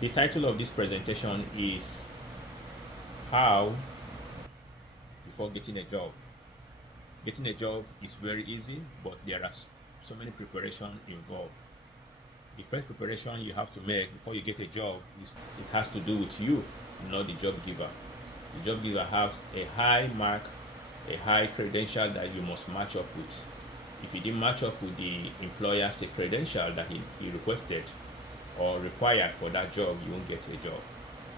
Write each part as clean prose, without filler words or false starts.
The title of this presentation is How Before Getting a Job. Getting a job is very easy, but there are so many preparation involved. The first preparation you have to make before you get a job is it has to do with you, not the job giver. The job giver has a high mark, a high credential that you must match up with. If you didn't match up with the employer's credential that he requested or required for that job, you won't get a job.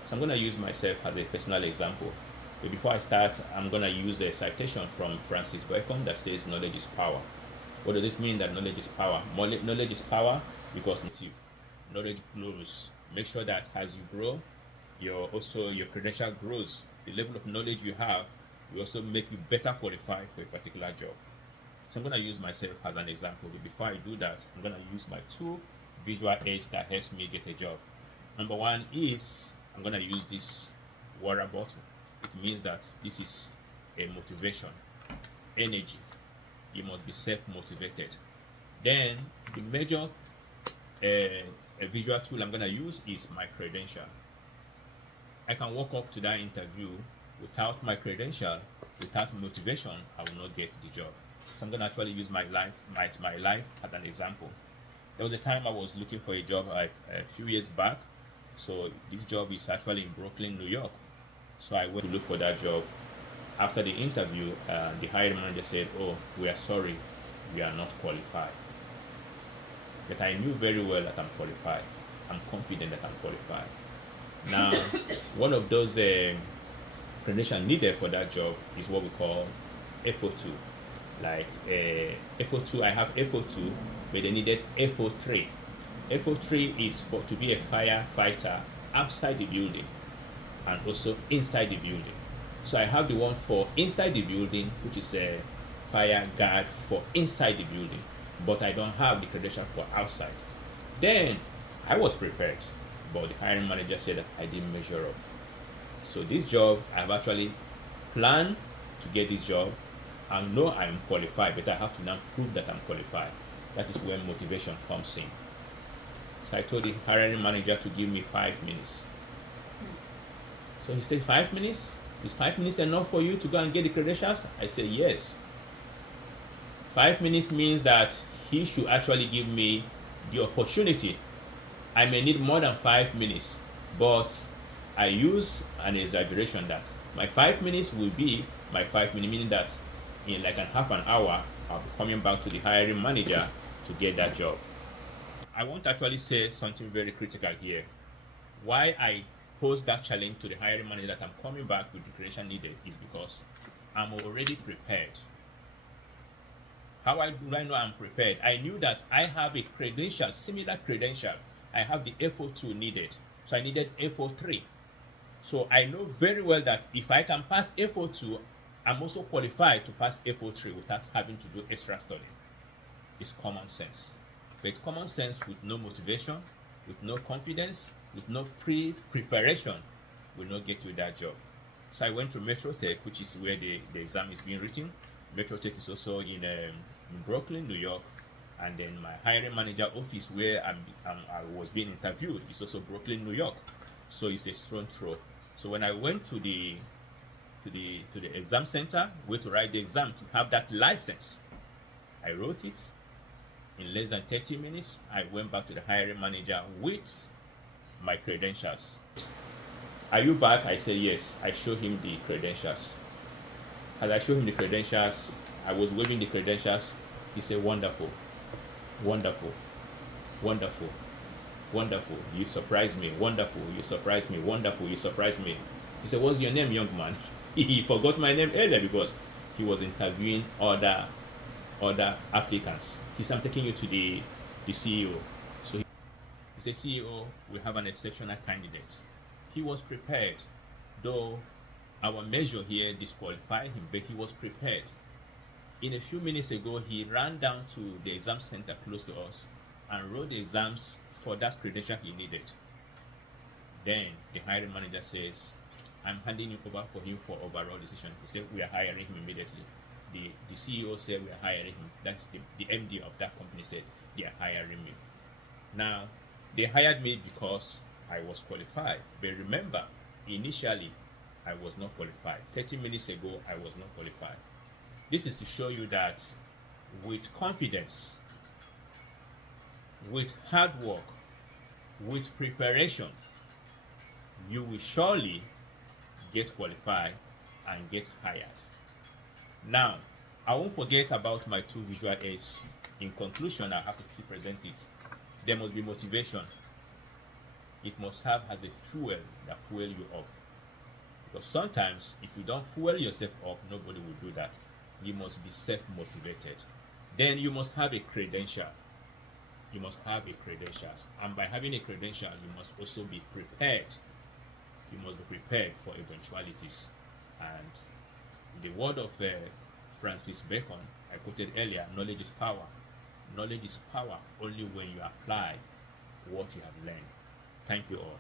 So I'm going to use myself as a personal example. But before I start, I'm going to use a citation from Francis Bacon that says knowledge is power. What does it mean that knowledge is power? Knowledge is power because knowledge grows. Make sure that as you grow, your credential grows. The level of knowledge you have will also make you better qualified for a particular job. So I'm going to use myself as an example. But before I do that, I'm going to use my two visual aids that helps me get a job. Number one is I'm going to use this water bottle. It means that this is a motivation, energy. You must be self-motivated. Then the major a visual tool I'm going to use is my credential. I can walk up to that interview without my credential, without motivation, I will not get the job. So I'm going to actually use my life as an example. There was a time I was looking for a job like a few years back. So this job is actually in Brooklyn, New York. So I went to look for that job. After the interview, the hiring manager said, "Oh, we are sorry, we are not qualified." But I knew very well that I'm qualified. I'm confident that I'm qualified. Now, one of those credentials needed for that job is what we call FO2. Like FO2, I have FO2, but they needed FO3. FO3 is for to be a firefighter outside the building and also inside the building. So I have the one for inside the building, which is a fire guard for inside the building, but I don't have the credential for outside. Then I was prepared, but the hiring manager said that I didn't measure up. So this job, I've actually planned to get this job. I know I'm qualified, but I have to now prove that I'm qualified. That is when motivation comes in. So I told the hiring manager to give me 5 minutes. So he said, 5 minutes? Is 5 minutes enough for you to go and get the credentials? I said, yes. 5 minutes means that he should actually give me the opportunity. I may need more than 5 minutes, but I use an exaggeration that my 5 minutes will be my 5 minutes, meaning that in like half an hour, I'll be coming back to the hiring manager to get that job. I want to actually say something very critical here. Why I pose that challenge to the hiring manager that I'm coming back with the credential needed is because I'm already prepared. How do I know I'm prepared? I knew that I have a credential, similar credential. I have the FO2 needed. So I needed FO3. So I know very well that if I can pass FO2, I'm also qualified to pass FO3 without having to do extra study. It's common sense. But common sense with no motivation, with no confidence, with no preparation will not get you that job. So I went to Metro Tech, which is where the exam is being written. Metro Tech is also in Brooklyn, New York, and then my hiring manager office where I was being interviewed is also Brooklyn, New York. So it's a strong throw. So when I went to the exam center, where to write the exam to have that license, I wrote it. In less than 30 minutes, I went back to the hiring manager with my credentials. Are you back? I said yes. I showed him the credentials. As I showed him the credentials, I was waving the credentials. He said, "Wonderful, wonderful, wonderful, wonderful. You surprised me. Wonderful, you surprised me. Wonderful, you surprised me." He said, "What's your name, young man?" He forgot my name earlier because he was interviewing other applicants. He said, "I'm taking you to the CEO." So he said, "CEO, we have an exceptional candidate." He was prepared, though our measure here disqualified him, but he was prepared. In a few minutes ago, he ran down to the exam center close to us and wrote the exams for that credential he needed. Then the hiring manager says, "I'm handing it over for him for overall decision." He said, "We are hiring him immediately." The CEO said, "We are hiring him." That's the MD of that company said, "They are hiring me." Now, they hired me because I was qualified. But remember, initially, I was not qualified. 30 minutes ago, I was not qualified. This is to show you that with confidence, with hard work, with preparation, you will surely get qualified and get hired. Now, I won't forget about my two visual aids. In conclusion, I have to keep present it. There must be motivation. It must have as a fuel that fuel you up. Because sometimes, if you don't fuel yourself up, nobody will do that. You must be self-motivated. Then you must have a credential. You must have a credentials. And by having a credential, you must also be prepared. You must be prepared for eventualities. And the word of Francis Bacon, I quoted earlier, knowledge is power. Knowledge is power only when you apply what you have learned. Thank you all.